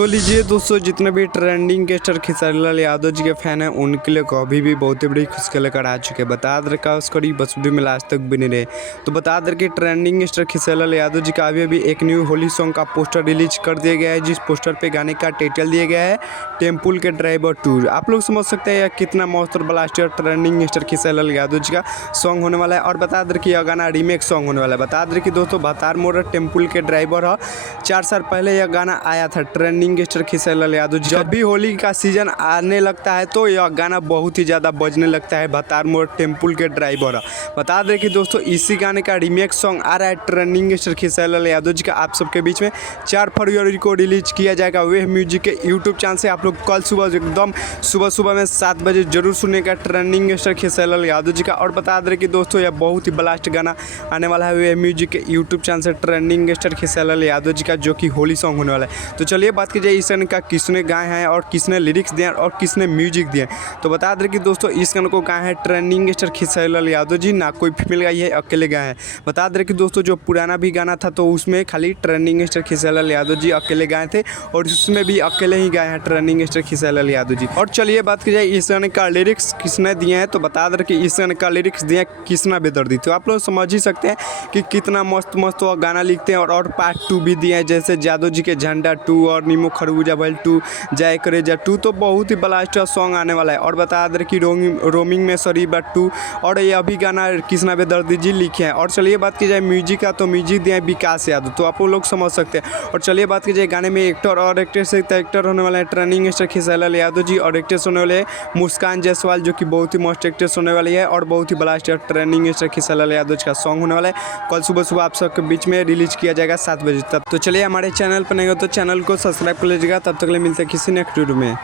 तो लीजिए दोस्तों, जितने भी ट्रेंडिंग गेस्टर खेसारी लाल यादव जी के फैन हैं उनके लिए अभी भी बहुत ही बड़ी खुशखबरी लेकर आ चुके हैं। बता दें का उस कड़ी बस वीडियो में लास्ट तक बने रहे। तो बता दें कि ट्रेंडिंग गेस्टर खेसारी लाल यादव जी का अभी एक न्यू होली सॉन्ग का पोस्टर रिलीज कर दिया गया है, जिस पोस्टर पे गाने का टाइटल दिया गया है टेम्पल के ड्राइवर 2। आप लोग समझ सकते हैं कितना मस्त और blaster trending gesture Khesari Lal Yadav ji का सॉन्ग होने वाला है। और बता दें कि यह गाना रीमेक सॉन्ग होने वाला है। बता दें कि दोस्तों भतार मोर टेम्पल के ड्राइवर है, 4 साल पहले यह गाना आया था ट्रेंडिंग गेस्टर खेसारी लाल यादव जी। जब भी होली का सीजन आने लगता है तो यह गाना बहुत ही ज़्यादा बजने लगता है, भतार मोर टेम्पल के ड्राइवर। बता दें कि दोस्तों इसी गाने का रीमेक सॉन्ग आ रहा है ट्रेंडिंग गेस्टर खेसारी लाल यादव जी का आप सबके बीच में 4 फरवरी को रिलीज किया जाएगा वेव म्यूजिक के यूट्यूब चैनल से। आप लोग कल सुबह एकदम सुबह में 7 बजे जरूर सुनेगा ट्रेंडिंग गेस्टर खेसारी लाल यादव जी का। और बता दें कि दोस्तों यह बहुत ही ब्लास्ट गाना आने वाला है वेव म्यूजिक के यूट्यूब चैनल से ट्रेंडिंग गेस्टर खेसारी लाल यादव जी का, जो कि होली सॉन्ग होने वाला है। तो चलिए बात की जाए इस गाने का किसने गाए हैं और किसने लिरिक्स दिए और किसने म्यूजिक दिए। तो बता दें कि दोस्तों इस गाने को गाए हैं ट्रेंडिंग गेस्टर खेसारी लाल यादव जी, ना कोई फीमेल गाई है, अकेले गाए हैं। बता दें कि दोस्तों जो पुराना भी गाना था तो उसमें खाली ट्रेंडिंग गेस्टर खेसारी लाल यादव जी अकेले गाए थे और उसमें भी अकेले ही गाए हैं ट्रेंडिंग गेस्टर खेसारी लाल यादव जी। और चलिए बात की जाए इस गाने का लिरिक्स किसने दिए हैं। तो बता दें कि इस गाने का लिरिक्स दिए कृष्णा बेदर्दी। तो आप लोग समझ ही सकते हैं कि कितना मस्त वो गाना लिखते हैं। और पार्ट 2 भी दिए हैं, जैसे यादव जी के झंडा 2 और नीमू खरबूजा भल 2, जय करेजा 2। तो बहुत ही ब्लास्टर सॉन्ग आने वाला है। और बता दें कि रोमिंग में सरीबा 2 और ये अभी गाना कृष्णा बेदर्दी जी लिखे हैं। और चलिए बात की जाए म्यूजिक का, तो म्यूजिक दिया है विकास यादव। तो आप लोग समझ सकते हैं। और चलिए बात की जाए गाने में एक्टर और एक्ट्रेस से, एक्टर होने वाले हैं ट्रेंडिंग गेस्टर खेसारी लाल यादव जी और एक्ट्रेस होने वाले हैं मुस्कान जायसवाल, जो कि बहुत ही मस्त एक्ट्रेस होने वाली है और बहुत ही blaster trending gesture Khesari Lal Yadav ji का सॉन्ग होने वाला है। कल सुबह आप सबके बीच में रिलीज किया जाएगा 7 बजे तक। तो चलिए हमारे चैनल पर नहीं हो तो चैनल को सब्सक्राइब कर लीजिएगा। तब तक के लिए मिलते हैं किसी नेक्स्ट वीडियो में।